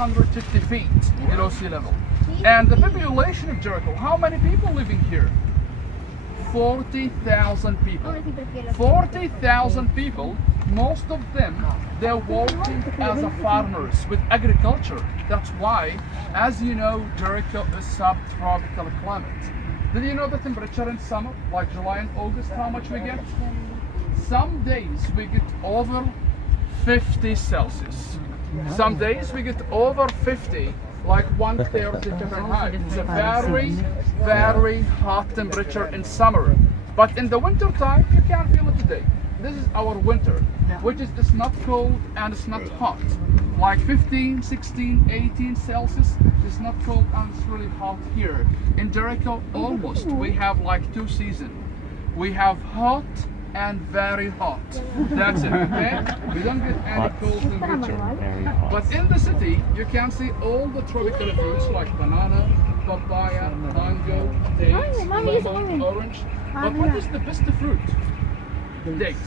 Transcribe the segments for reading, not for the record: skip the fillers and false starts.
150 feet below sea level. And the population of Jericho, how many people living here? 40,000 people. 40,000 people, most of them, they're working as a farmers with agriculture. That's why, as you know, Jericho is subtropical climate. Did you know the temperature in summer, like July and August, how much we get? Some days we get over 50 Celsius. Some days we get over 50, like 130 Fahrenheit. It's a very, very hot temperature in summer. But in the winter time, you can't feel it today. This is our winter, which is it's not cold and it's not hot. Like 15, 16, 18 Celsius, it's not cold and it's really hot here. In Jericho, almost, we have like two seasons. We have hot and very hot. That's it, okay? We don't get any cold temperature. But in the city, you can see all the tropical fruits like banana, papaya, mango, dates, lemon, orange. But what is the best fruit? Dates.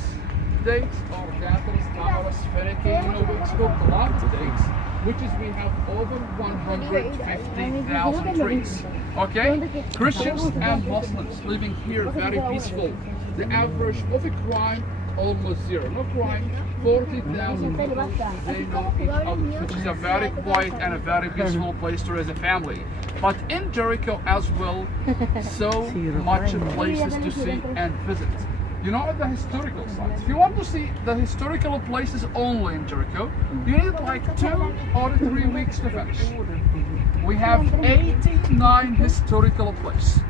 Dates or dattles, tamaras, fenike, you know, we export a lot of dates, which is we have over 150,000 trees. Okay? Christians and Muslims living here very peaceful. The average of a crime, almost zero. No crime, 40,000 people, they know each other, which is a very quiet and a very peaceful place to raise a family. But in Jericho as well, so much places to see and visit. You know the historical sites. If you want to see the historical places only in Jericho, you need like 2 or 3 weeks to finish. We have 89 historical places.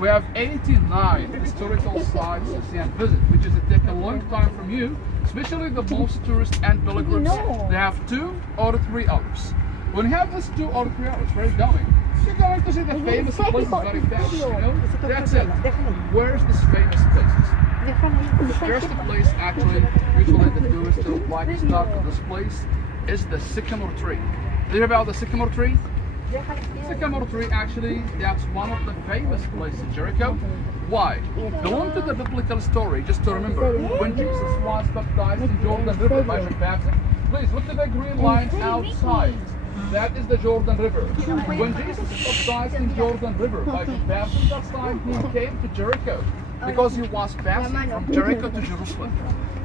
We have 89 historical sites to see and visit, which is take a long time from you, especially the most tourists and pilgrims. They have 2 or 3 hours. When you have this 2 or 3 hours, where are you going? You're going to see the famous places very fast, you know? That's it. Where's this famous places? The first place, actually, usually the tourists don't like to start with this place, is the sycamore tree. Do you hear about the sycamore tree? Sycamore tree, actually, that's one of the famous places in Jericho. Why? Belong to the biblical story, just to remember, when Jesus was baptized in Jordan River by John Baptist. Please, look at the green line outside. That is the Jordan River. When Jesus was baptized in Jordan River by John Baptist, that time he came to Jericho, because he was passing from Jericho to Jerusalem.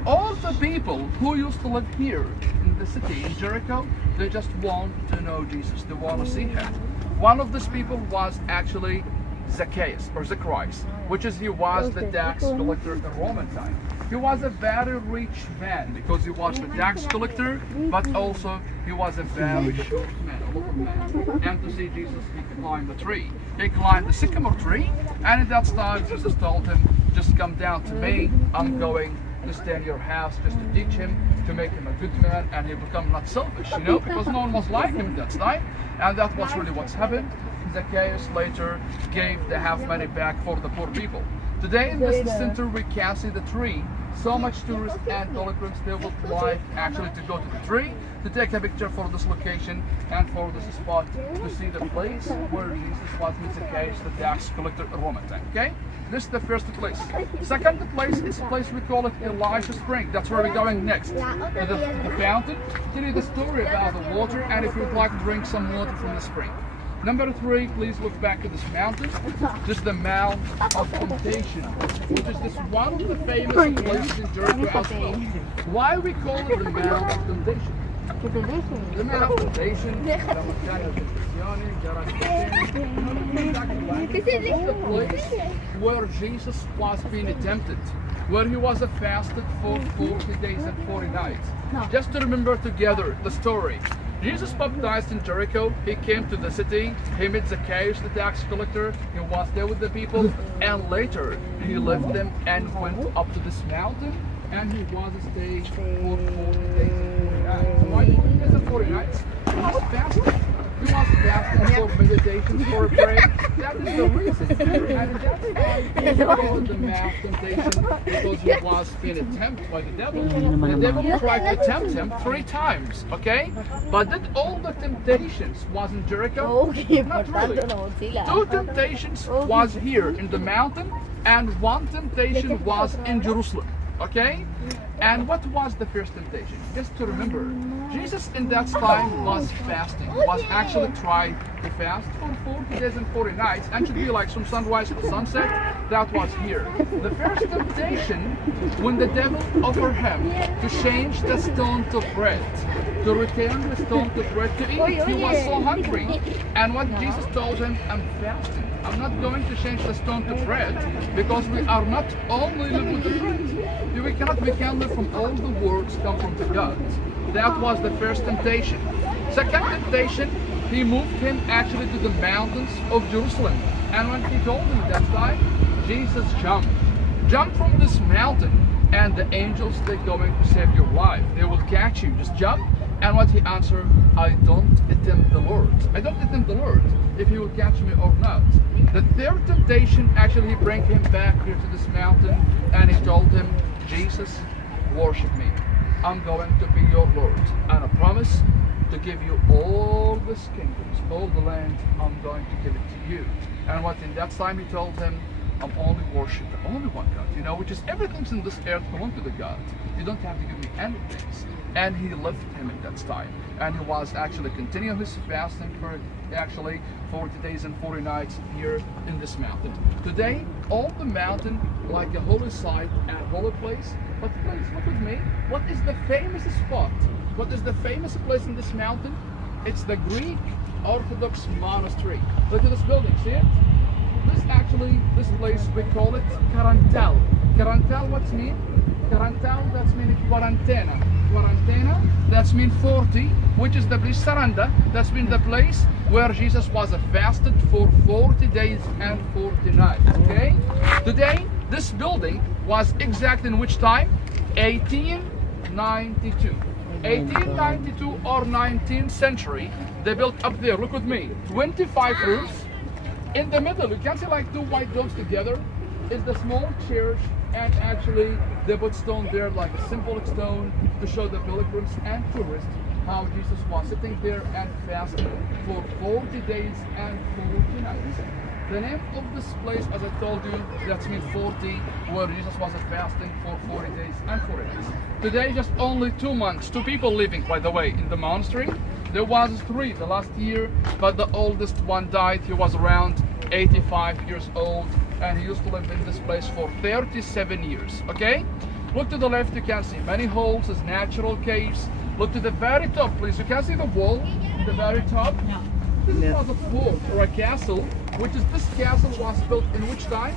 All the people who used to live here in the city, in Jericho, they just want to know Jesus. They want to see him. One of these people was actually Zacchaeus, or Zacharias, which is he was the tax collector in Roman time. He was a very rich man because he was the tax collector, but also he was a very short man, a little man. And to see Jesus, he climbed the tree. He climbed the sycamore tree, and at that time Jesus told him, just come down to me, I'm going to stay in your house just to teach him, to make him a good man, and he'll become not selfish, you know, because no one was like him at that time. And that was really what's happened. Zacchaeus later gave the half money back for the poor people. Today in this center we can see the tree. So much tourists and pilgrims, they would like actually to go to the tree, to take a picture for this location and for this spot, to see the place where Jesus was with Zacchaeus, the tax collector in Roman time. Okay? This is the first place. Second place is a place we call it Elisha Spring. That's where we're going next. The fountain. Tell you the story about the water, and if you'd like to drink some water from the spring. Number 3, please look back at this mountain. This is the Mount of Temptation, which is this one of the famous places in Jericho as well. Why we call it the Mount of Temptation? The Mount of Temptation, this is the place where Jesus was being tempted, where he was fasted for 40 days and 40 nights. Just to remember together the story. Jesus baptized in Jericho, he came to the city, he met Zacchaeus, the tax collector, he was there with the people, and later he left them and went up to this mountain, and he was staying for 40 days and 40 nights. Why 40 days and 40 nights? He was fasting. He was fasting for meditation, for prayer. That is the reason. And that's why he called the Mount of Temptation, because he was being tempted by the devil. The devil tried to tempt him 3 times, okay? But did all the temptations was in Jericho? Not really. 2 temptations was here in the mountain, and 1 temptation was in Jerusalem, okay? And what was the first temptation? Just to remember, Jesus in that time was fasting, was actually tried to fast for 40 days and 40 nights, and should be like from sunrise to sunset. That was here. The first temptation, when the devil offered him to change the stone to bread, to return the stone to bread to eat. He was so hungry. And what Jesus told him, I'm fasting. I'm not going to change the stone to bread, because we are not only live with the bread. We can live from all the words come from the God. That was the first temptation. Second temptation, he moved him actually to the mountains of Jerusalem. And when he told him that time, Jesus jumped from this mountain, and the angels, they're going to save your life. They will catch you. Just jump. And what he answered, I don't attempt the Lord. I don't attempt the Lord if he will catch me or not. The third temptation, actually, he brought him back here to this mountain, and he told him, Jesus, worship me. I'm going to be your Lord, and I promise to give you all these kingdoms, all the land. I'm going to give it to you. And what in that time he told him, I'm only worship the only one God, which is everything's in this earth belong to the God. You don't have to give me anything. And he left him at that time. And he was actually continuing his fasting for actually 40 days and 40 nights here in this mountain. Today, all the mountain like a holy site and holy place. But please look with me. What is the famous spot? What is the famous place in this mountain? It's the Greek Orthodox monastery. Look at this building, see it? This place, we call it Karantal. Karantal, what's mean? Karantal, that's meaning quarantena. Quarantena, that's mean 40, which is the place Saranda. That's mean the place where Jesus was fasted for 40 days and 40 nights. Okay? Today, this building was exact in which time? 1892. 1892 or 19th century, they built up there. Look with me. 25 rooms. In the middle, you can see like two white domes together, is the small church, and actually they put stone there like a symbolic stone to show the pilgrims and tourists how Jesus was sitting there and fasting for 40 days and 40 nights. The name of this place, as I told you, that's means 40, where Jesus was fasting for 40 days and 40 nights. Today, just only 2 months, 2 people living, by the way, in the monastery. There was 3 the last year, but the oldest one died. He was around 85 years old, and he used to live in this place for 37 years. Okay? Look to the left, you can see many holes as natural caves. Look to the very top, please. You can see the wall at the very top. No. This was a fort or a castle, which is this castle was built in which time?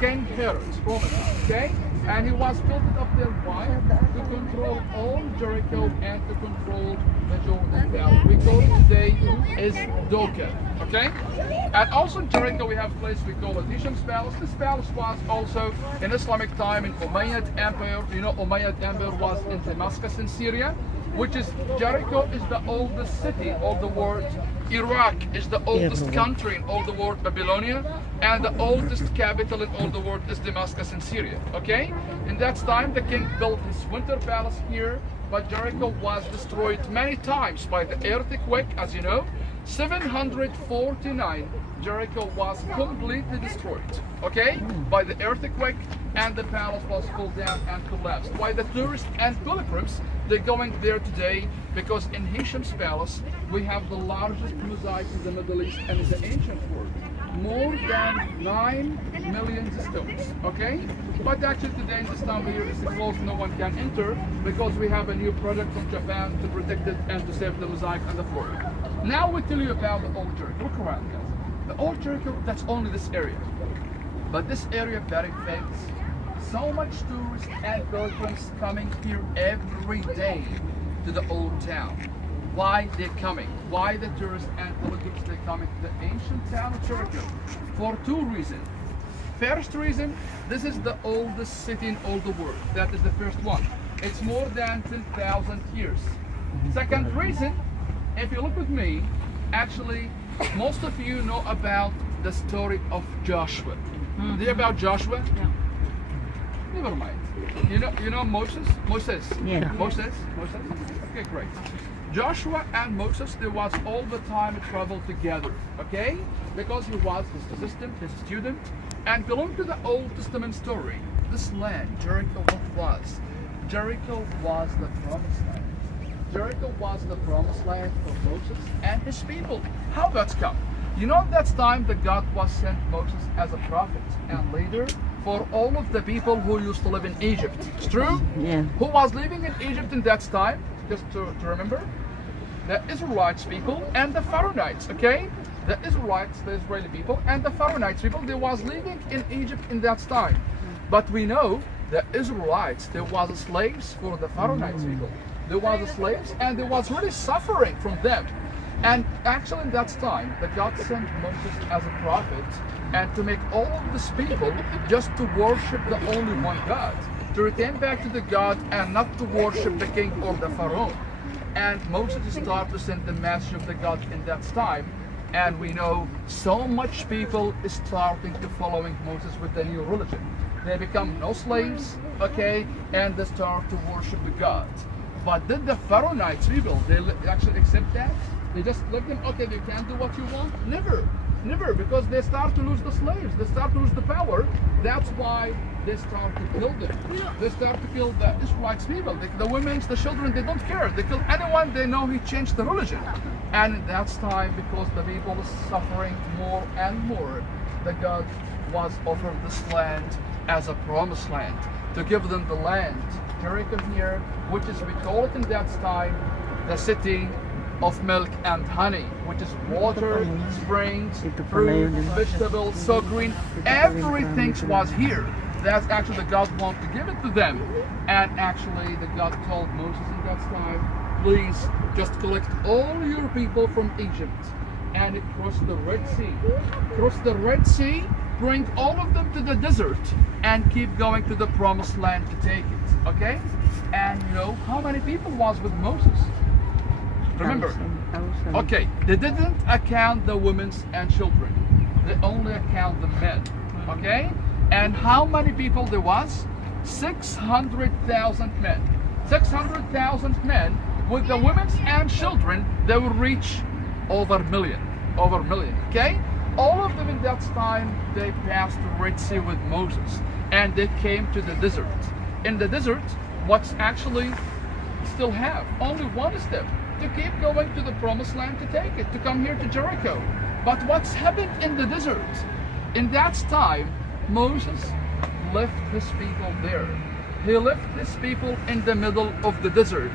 King Herod, Roman, okay? And he was built up there why? To control all Jericho and to control the Jordan Valley. We call it today is Doka, okay? And also in Jericho we have a place we call it Hisham's Palace. This palace was also in Islamic time in Umayyad Empire. Umayyad Empire was in Damascus in Syria, which is Jericho is the oldest city of the world. Iraq is the oldest country in all the world, Babylonia, and the oldest capital in all the world is Damascus in Syria. Okay? In that time, the king built his winter palace here, but Jericho was destroyed many times by the earthquake, as you know. 749, Jericho was completely destroyed, okay, by the earthquake, and the palace was pulled down and collapsed. Why the tourists and pilgrims, they're going there today because in Hisham's palace we have the largest mosaic in the Middle East and in the ancient world. More than 9 million stones, okay? But actually today in this town here is closed, no one can enter because we have a new project from Japan to protect it and to save the mosaic on the floor. Now we tell you about the old Jericho. Look around, guys. The old Jericho, that's only this area. But this area very famous. So much tourists and pilgrims coming here every day to the old town. Why they're coming? Why the tourists and pilgrims they're coming to the ancient town of Jericho? For 2 reasons. First reason, this is the oldest city in all the world. That is the first one. It's more than 10,000 years. Second reason, if you look with me, actually, most of you know about the story of Joshua. Do you know about Joshua? No. Never mind. You know Moses? Yeah. Moses? Okay, great. Joshua and Moses, they was all the time travel together, okay? Because he was his assistant, his student, and belonged to the Old Testament story. This land, Jericho, what was? Jericho was the promised land. Jericho was the promised land for Moses and his people. How that's come? You know, that's time that God was sent Moses as a prophet and leader for all of the people who used to live in Egypt. It's true? Yeah. Who was living in Egypt in that time? Just to remember. The Israelites people and the Pharaonites, okay? The Israelites, the Israeli people, and the Pharaonites people, they was living in Egypt in that time. But we know the Israelites, there was slaves for the Pharaonites people. There was slaves and there was really suffering from them. And actually in that time, the God sent Moses as a prophet and to make all of these people just to worship the only one God, to return back to the God and not to worship the king or the Pharaoh. And Moses started to send the message of the God in that time. And we know so much people is starting to following Moses with the new religion. They become no slaves, okay, and they start to worship the God. But did the Pharaonites people, they actually accept that? They just let them, okay, they can't do what you want? Never, because they start to lose the slaves, they start to lose the power. That's why they start to kill them. They start to kill the Israelites people, the women, the children, they don't care. They kill anyone they know he changed the religion. And that's time, because the people is suffering more and more, the God was offered this land as a promised land, to give them the land, Jericho here, which is, we call it in that time, the city of milk and honey, which is water, springs, fruit, vegetables, so green, everything was here. That's actually the God wanted to give it to them. And actually the God told Moses in that time, please just collect all your people from Egypt and cross the Red Sea. Cross the Red Sea, bring all of them to the desert and keep going to the promised land to take it, okay? And you know how many people was with Moses? Remember, okay, they didn't account the women and children. They only account the men, okay? And how many people there was? 600,000 men. 600,000 men with the women and children, they will reach over a million, okay? All of them in that time, they passed the Red Sea with Moses and they came to the desert. In the desert, what's actually still have? Only one step, to keep going to the promised land to take it, to come here to Jericho. But what's happened in the desert? In that time, Moses left his people there. He left his people in the middle of the desert.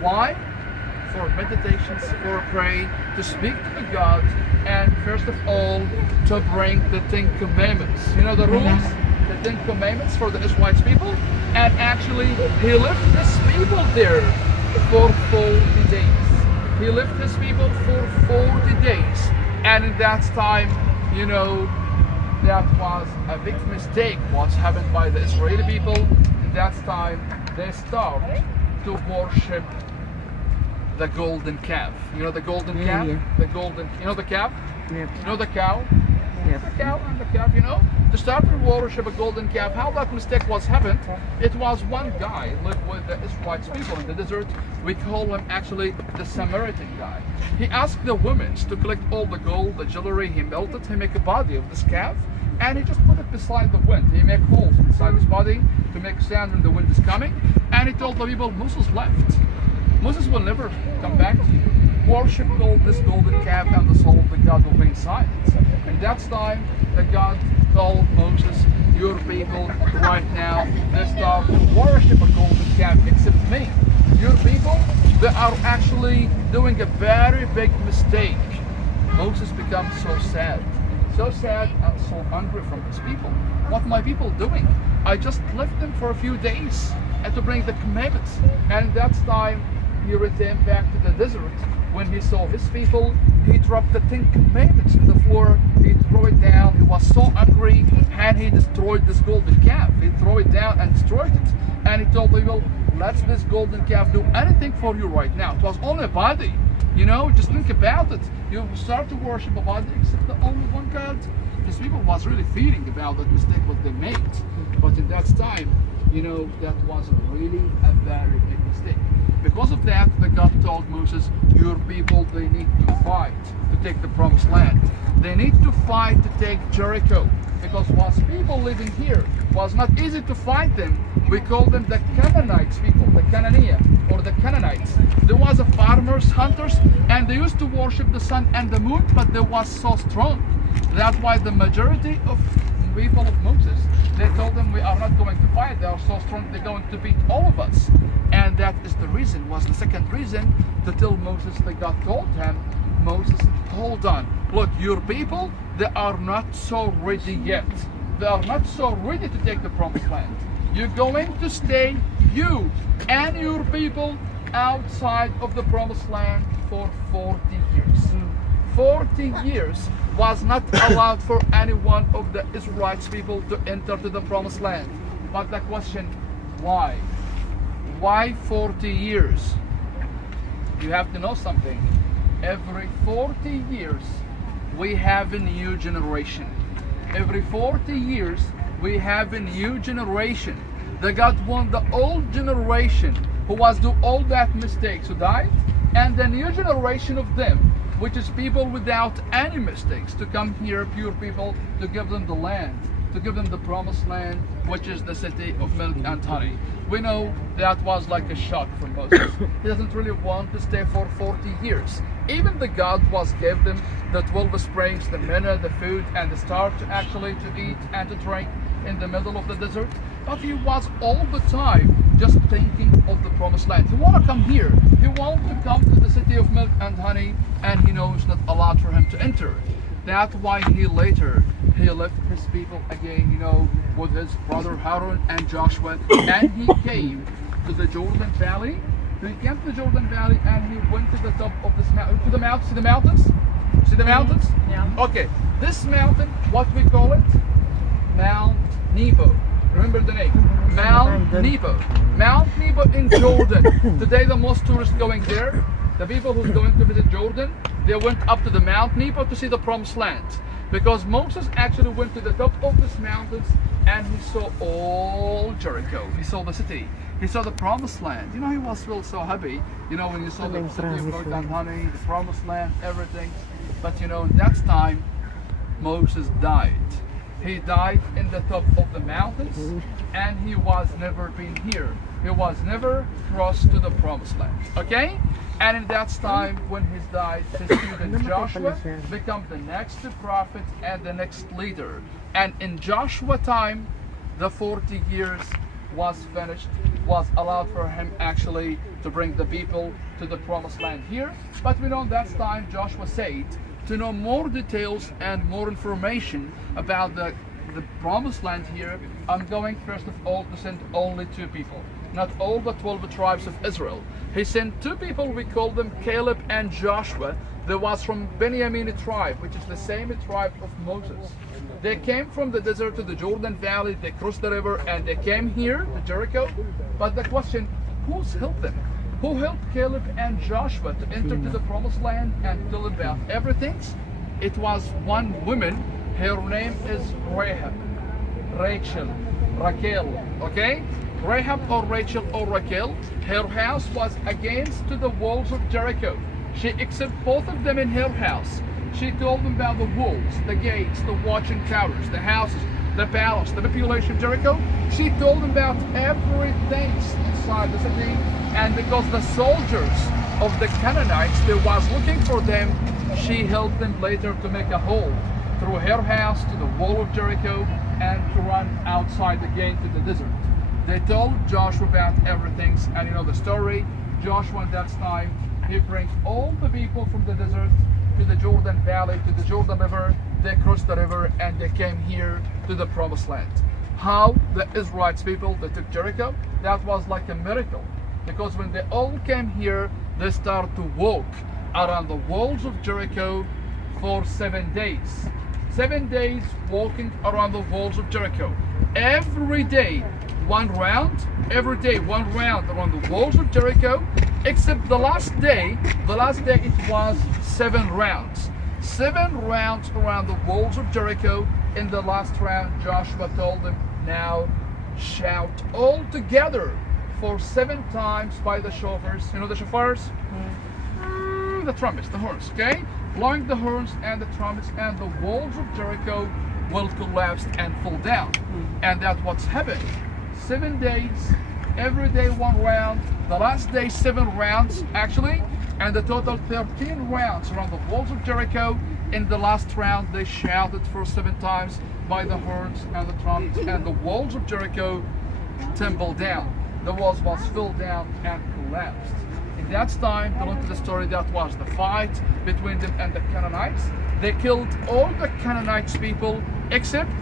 Why? For meditations, for prayer, to speak to the God, and first of all, to bring the 10 Commandments. You know the rules? The 10 Commandments for the Israelites people? And actually, he left his people there for 40 days. He left his people for 40 days. And in that time, you know, that was a big mistake was happened by the Israeli people. In that time, they started to worship the golden calf. You know the golden calf? Yeah. The golden, you know the calf? Yep. You know the cow? Yep. The cow and the calf, you know? To start to worship a golden calf, how that mistake was happened, it was one guy lived with the Israelites people in the desert. We call him actually the Samaritan guy. He asked the women to collect all the gold, the jewelry, he melted, he make a body of this calf, and he just put it beside the wind. He make holes inside his body to make sound when the wind is coming, and he told the people, Moses left. Moses will never come back to you. Worship this golden calf and the soul of the God will be inside it. And that's time that God told Moses, your people right now, they start to worship a golden calf except me. Your people, they are actually doing a very big mistake. Moses becomes so sad and so hungry from his people. What my people doing? I just left them for a few days and to bring the commandments. And that's time he returned back to the desert. When he saw his people, he dropped the 10 Commandments on the floor. He threw it down. He was so angry and he destroyed this golden calf. He threw it down and destroyed it. And he told people, let this golden calf do anything for you right now. It was only a body. You know, just think about it. You start to worship a body except the only one God. His people was really feeling about that mistake what they made. But in that time, you know, that was really a very big mistake. Because of that, the God told Moses, your people, they need to fight to take the promised land. They need to fight to take Jericho. because was people living here was not easy to find them. We call them the Canaanites people, the Cananea or the Canaanites. There was a farmers, hunters, and they used to worship the sun and the moon, but they was so strong. That's why the majority of people of Moses, they told them, we are not going to fight, they are so strong, they're going to beat all of us. And that is the reason, was the second reason to tell Moses that God told him, Moses, hold on, look, your people, they are not so ready yet. They are not so ready to take the promised land. You're going to stay, you and your people, outside of the promised land for 40 years. 40 years was not allowed for any one of the Israelites people to enter to the promised land. But the question, why? Why 40 years? You have to know something. Every 40 years we have a new generation. Every 40 years we have a new generation. The God want the old generation who was do all that mistakes who died, and the new generation of them, which is people without any mistakes, to come here, pure people, to give them the land, to give them the promised land, which is the city of milk and honey. We know that was like a shock for Moses. He doesn't really want to stay for 40 years. Even the God was gave them the 12 springs, the manna, the food, and the star to actually to eat and to drink in the middle of the desert. But he was all the time just thinking of the promised land. He want to come here. He want to come to the city of milk and honey, and he knows not allowed for him to enter. That's why he later, he left his people again, with his brother Harun and Joshua, and he came to the Jordan Valley. He came to the Jordan Valley and he went to the top of this mountain, to the mountains. See the mountains? See the mountains? Yeah. Okay, this mountain, what we call it? Mount Nebo. Remember the name? Mount Nebo. Mount Nebo in Jordan. Today the most tourists going there, the people who's going to visit Jordan, they went up to the Mount Nebo to see the promised land. Because Moses actually went to the top of this mountains and he saw all Jericho. He saw the city. He saw the promised land. He was still so happy, when you saw the city of milk and honey, the promised land, everything. But in that time, Moses died. He died in the top of the mountains, and he was never been here. He was never crossed to the promised land. Okay? And in that time, when he died, his student Joshua became the next prophet and the next leader. And in Joshua time, the 40 years was finished, was allowed for him actually to bring the people to the promised land here. But we know that time Joshua said, to know more details and more information about the promised land here, I'm going first of all to send only 2 people, not all the 12 tribes of Israel. He sent 2 people, we call them Caleb and Joshua. They was from Benjamin tribe, which is the same tribe of Moses. They came from the desert to the Jordan Valley, they crossed the river, and they came here to Jericho. But the question, who's helped them? Who helped Caleb and Joshua to enter to the promised land and tell about everything? It was one woman. Her name is Rahab, Raquel, okay? Rahab or Rachel or Raquel. Her house was against to the walls of Jericho. She accepted both of them in her house. She told them about the walls, the gates, the watching towers, the houses, the palace, the population of Jericho. She told them about everything inside the city. And because the soldiers of the Canaanites, they was looking for them, she helped them later to make a hole through her house to the wall of Jericho and to run outside again to the desert. They told Joshua about everything, and the story. Joshua at that time, he brings all the people from the desert to the Jordan Valley, to the Jordan River. They crossed the river and they came here to the promised land. How the Israelites people, they took Jericho, that was like a miracle. Because when they all came here, they started to walk around the walls of Jericho for 7 days. 7 days walking around the walls of Jericho. Every day, one round. Every day, one round around the walls of Jericho. Except the last day it was 7 rounds. 7 rounds around the walls of Jericho. In the last round, Joshua told them, now shout all together for 7 times by the shofars. The shofars? The trumpets, the horns, okay? Blowing the horns and the trumpets, and the walls of Jericho will collapse and fall down. And that's what's happened. 7 days, every day 1 round, the last day 7 rounds actually, and the total 13 rounds around the walls of Jericho. In the last round they shouted for 7 times by the horns and the trumpets, and the walls of Jericho tumbled down. The walls was filled down and collapsed. In that time, belong to the story, that was the fight between them and the Canaanites. They killed all the Canaanites people except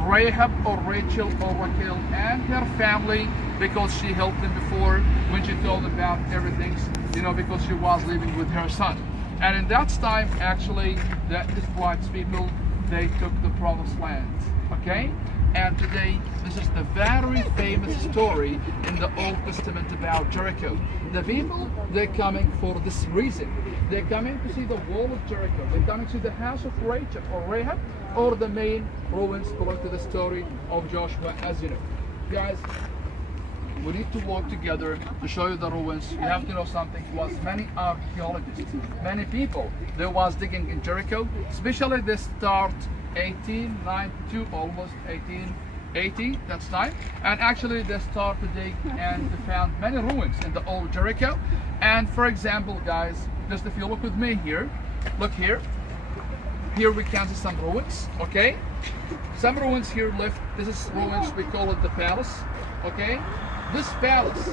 Rahab or Rachel or Raquel and her family, because she helped them before when she told them about everything, because she was living with her son. And in that time, actually, the Israelites people, they took the promised land. Okay? And today, this is the very famous story in the Old Testament about Jericho. The people, they're coming for this reason. They're coming to see the wall of Jericho. They're coming to the house of Rachel or Rahab, or the main ruins belong to the story of Joshua, as you know. Guys, we need to walk together to show you the ruins. You have to know something. It was many archaeologists, many people, they was digging in Jericho, especially they start 1892, almost 1880, that's time. And actually they start to dig and they found many ruins in the old Jericho. And for example, guys, just if you look with me here, look here. Here we can see some ruins, okay? Some ruins here left. This is ruins, we call it the palace, okay? This palace,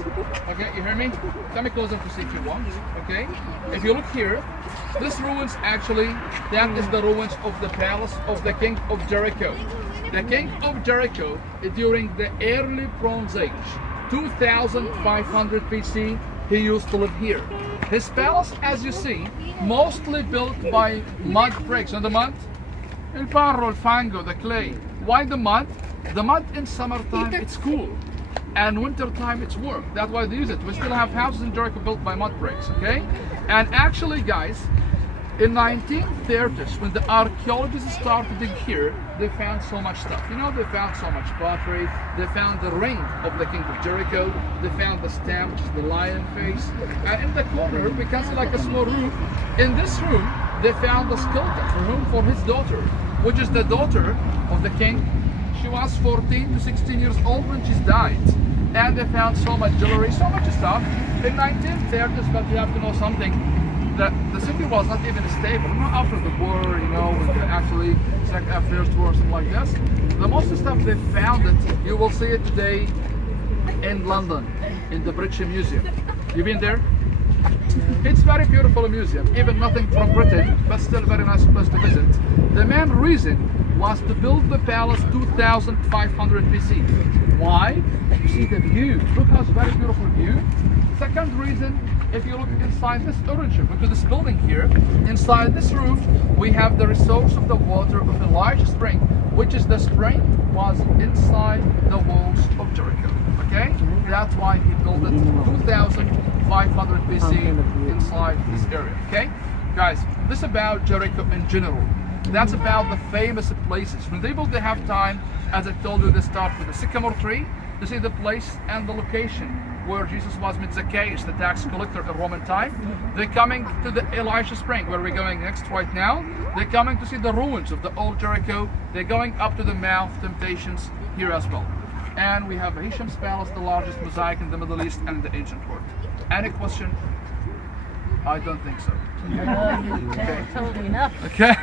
okay, you hear me? Come closer to see if you want, okay? If you look here, this ruins actually, that is the ruins of the palace of the king of Jericho. The king of Jericho, during the early Bronze Age, 2500 BC, he used to live here. His palace, as you see, mostly built by mud bricks. And the mud? Il barro, il fango, the clay. Why the mud? The mud in summertime, it's cool. And winter time it's warm. That's why they use it. We still have houses in Jericho built by mud bricks, okay? And actually, guys, in 1930s, when the archaeologists started digging here, they found so much stuff. They found so much pottery. They found the ring of the king of Jericho. They found the stamp, which is the lion face. And in the corner, we can see like a small room. In this room, they found the skeleton for his daughter, which is the daughter of the king. She was 14 to 16 years old when she died. And they found so much jewelry, so much stuff. In 1930s, but you have to know something, that the city was not even stable. After the war, when they actually First War or something like this, the most stuff they found it, you will see it today in London, in the British Museum. You been there? It's very beautiful museum, even nothing from Britain, but still very nice place to visit. The main reason was to build the palace 2500 BC. Why? You see the view. Look how it's very beautiful view. Second reason, if you look inside this orange room, look at this building here. Inside this room, we have the resource of the water of Elijah spring, which is the spring was inside the walls of Jericho. Okay? That's why he built it 2500 BC inside this area. Okay? Guys, this is about Jericho in general. That's about the famous places. When they build, they have time, as I told you, they start with the sycamore tree to see the place and the location where Jesus was with Zacchaeus, the tax collector in Roman time. They're coming to the Elisha spring, where we're going next right now. They're coming to see the ruins of the old Jericho. They're going up to the Mount of Temptations here as well. And we have Hisham's Palace, the largest mosaic in the Middle East and in the ancient world. Any question? I don't think so. No, you told enough. Okay.